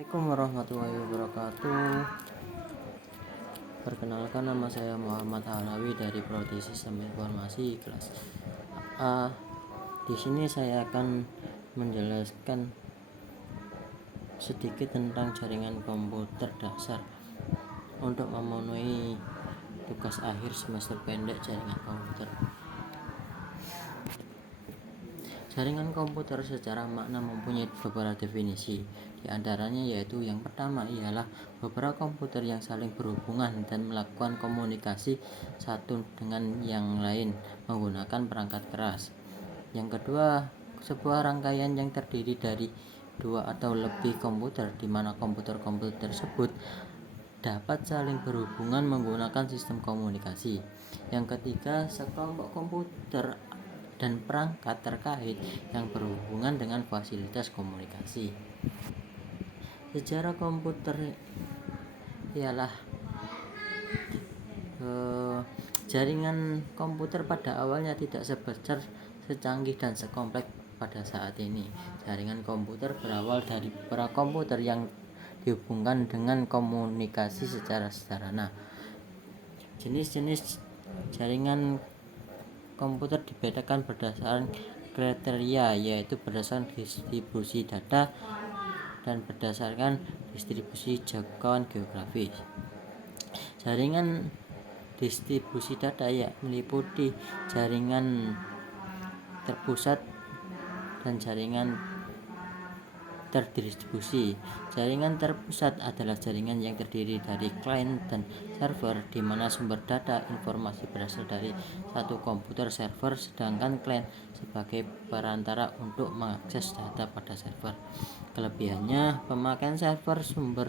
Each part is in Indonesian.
Assalamualaikum warahmatullahi wabarakatuh. Perkenalkan, nama saya Muhammad Alawi dari Prodi Sistem Informasi kelas A. Di sini saya akan menjelaskan sedikit tentang jaringan komputer dasar untuk memenuhi tugas akhir semester pendek jaringan komputer. Jaringan komputer secara makna mempunyai beberapa definisi. Di antaranya yaitu yang pertama ialah beberapa komputer yang saling berhubungan dan melakukan komunikasi satu dengan yang lain menggunakan perangkat keras. Yang kedua, sebuah rangkaian yang terdiri dari dua atau lebih komputer di mana komputer-komputer tersebut dapat saling berhubungan menggunakan sistem komunikasi. Yang ketiga, sekelompok komputer dan perangkat terkait yang berhubungan dengan fasilitas komunikasi. Sejarah komputer ialah jaringan komputer pada awalnya tidak sebesar, secanggih dan sekompleks pada saat ini. Jaringan komputer berawal dari beberapa komputer yang dihubungkan dengan komunikasi secara sederhana. Jenis-jenis jaringan komputer dibedakan berdasarkan kriteria, yaitu berdasarkan distribusi data dan berdasarkan distribusi jangkauan geografis. Jaringan distribusi data meliputi jaringan terpusat dan jaringan terdistribusi. Jaringan terpusat adalah jaringan yang terdiri dari klien dan server, di mana sumber data informasi berasal dari satu komputer server, sedangkan klien sebagai perantara untuk mengakses data pada server. Kelebihannya, pemakaian server sumber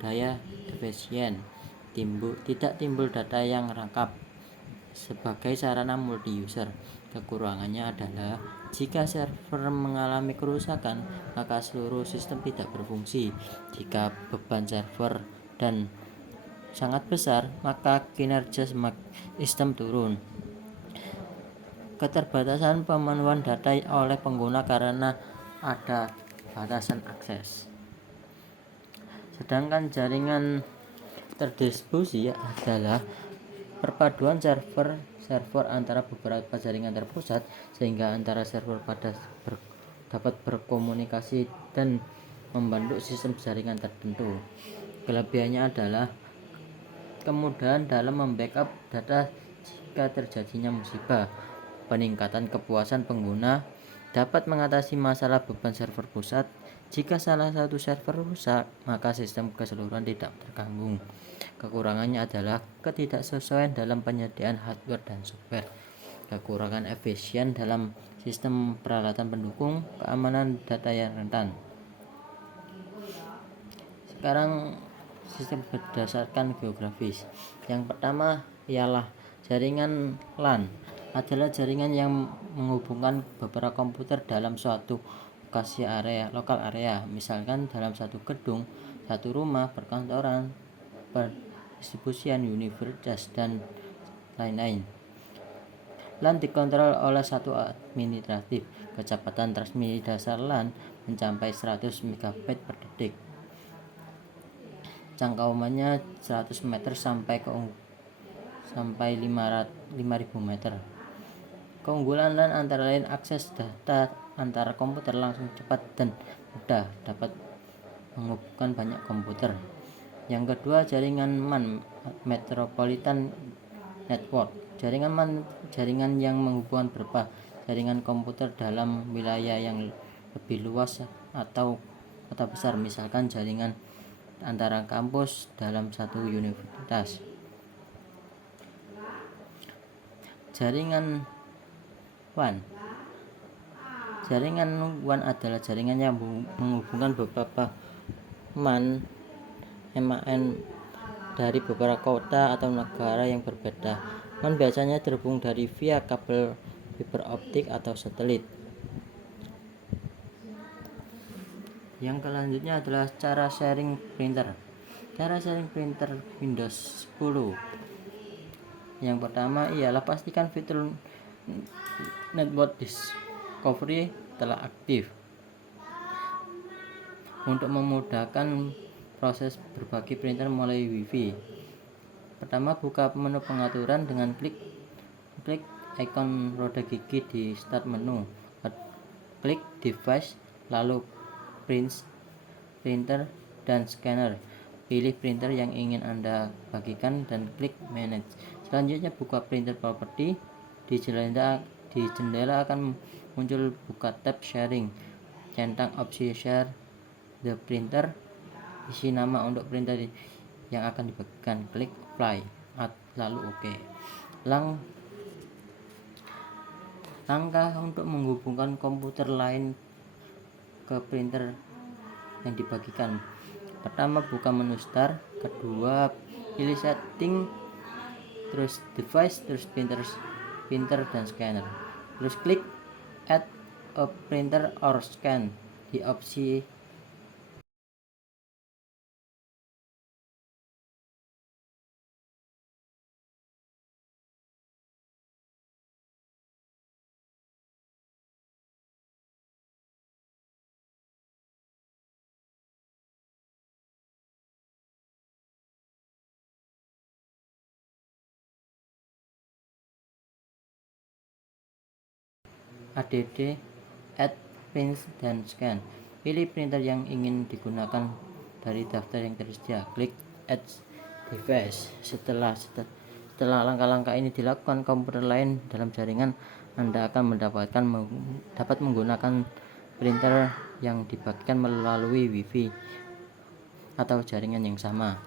daya efisien, tidak timbul data yang rangkap sebagai sarana multi-user. Kekurangannya adalah jika server mengalami kerusakan, maka seluruh sistem tidak berfungsi. Jika beban server dan sangat besar, maka kinerja sistem turun. Keterbatasan pemenuhan data oleh pengguna karena ada batasan akses. Sedangkan jaringan terdistribusi adalah perpaduan server antara beberapa jaringan terpusat, sehingga antara server dapat berkomunikasi dan membentuk sistem jaringan tertentu. Kelebihannya adalah kemudahan dalam membackup data jika terjadinya musibah, peningkatan kepuasan pengguna, dapat mengatasi masalah beban server pusat. Jika salah satu server rusak, maka sistem keseluruhan tidak terganggu. Kekurangannya adalah ketidaksesuaian dalam penyediaan hardware dan software, kekurangan efisien dalam sistem peralatan pendukung, keamanan data yang rentan. Sekarang sistem berdasarkan geografis. Yang pertama ialah jaringan LAN, adalah jaringan yang menghubungkan beberapa komputer dalam suatu lokal area, misalkan dalam satu gedung, satu rumah, perkantoran, perdistribusian, universitas, dan lain-lain. LAN dikontrol oleh satu administratif. Kecepatan transmisi dasar LAN mencapai 100 MB per detik. Jangkauannya 100 meter sampai 5.000 meter. Keunggulan LAN antara lain akses data antara komputer langsung, cepat, dan mudah, dapat menghubungkan banyak komputer. Yang kedua, jaringan MAN, Metropolitan Network. Jaringan MAN jaringan yang menghubungkan beberapa jaringan komputer dalam wilayah yang lebih luas atau kota besar, misalkan jaringan antara kampus dalam satu universitas. Jaringan WAN. Jaringan WAN adalah jaringan yang menghubungkan beberapa MAN dari beberapa kota atau negara yang berbeda. MAN biasanya terhubung via kabel fiber optik atau satelit. Yang selanjutnya adalah cara sharing printer. Cara sharing printer Windows 10. Yang pertama ialah pastikan fitur network discovery telah aktif. untuk memudahkan proses berbagi printer melalui Wi-Fi. Pertama, buka menu pengaturan dengan klik ikon roda gigi di start menu. Klik device, lalu printer dan scanner. Pilih printer yang ingin Anda bagikan dan klik manage. Selanjutnya buka printer property. Di jendela akan muncul buka tab sharing. Centang opsi share the printer. Isi nama untuk printer yang akan dibagikan. Klik apply, lalu OK. Langkah untuk menghubungkan komputer lain ke printer yang dibagikan. Pertama, buka menu start. Kedua, pilih setting, terus device, terus printer dan scanner. Terus klik add a printer or scan di opsi add add print dan scan. Pilih printer yang ingin digunakan dari daftar yang tersedia. Klik add device. Setelah langkah-langkah ini dilakukan, komputer lain dalam jaringan Anda akan dapat menggunakan printer yang dibagikan melalui Wi-Fi atau jaringan yang sama.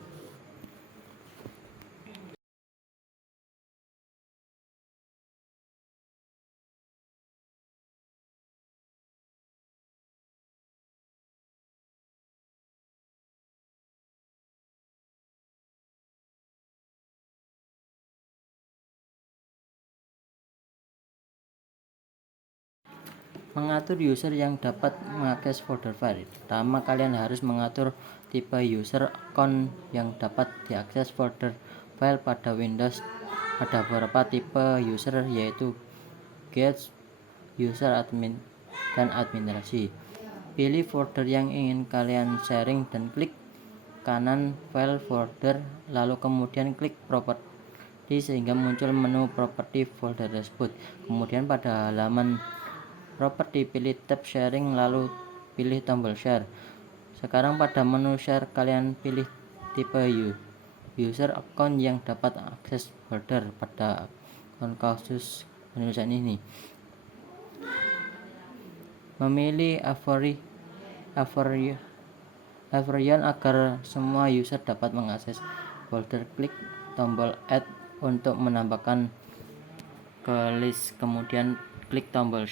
Mengatur user yang dapat mengakses folder file. Pertama, kalian harus mengatur tipe user account yang dapat diakses folder file pada Windows. Ada beberapa tipe user, yaitu guest, user admin, dan administrasi. Pilih folder yang ingin kalian sharing dan klik kanan file folder, lalu kemudian klik property sehingga muncul menu property folder tersebut. Kemudian pada halaman property, pilih tab sharing, lalu pilih tombol share. Sekarang pada menu share, kalian pilih tipe user account yang dapat akses folder pada akun khusus penulisan ini. Memilih everyone agar semua user dapat mengakses folder. Klik tombol add untuk menambahkan ke list, kemudian klik tombol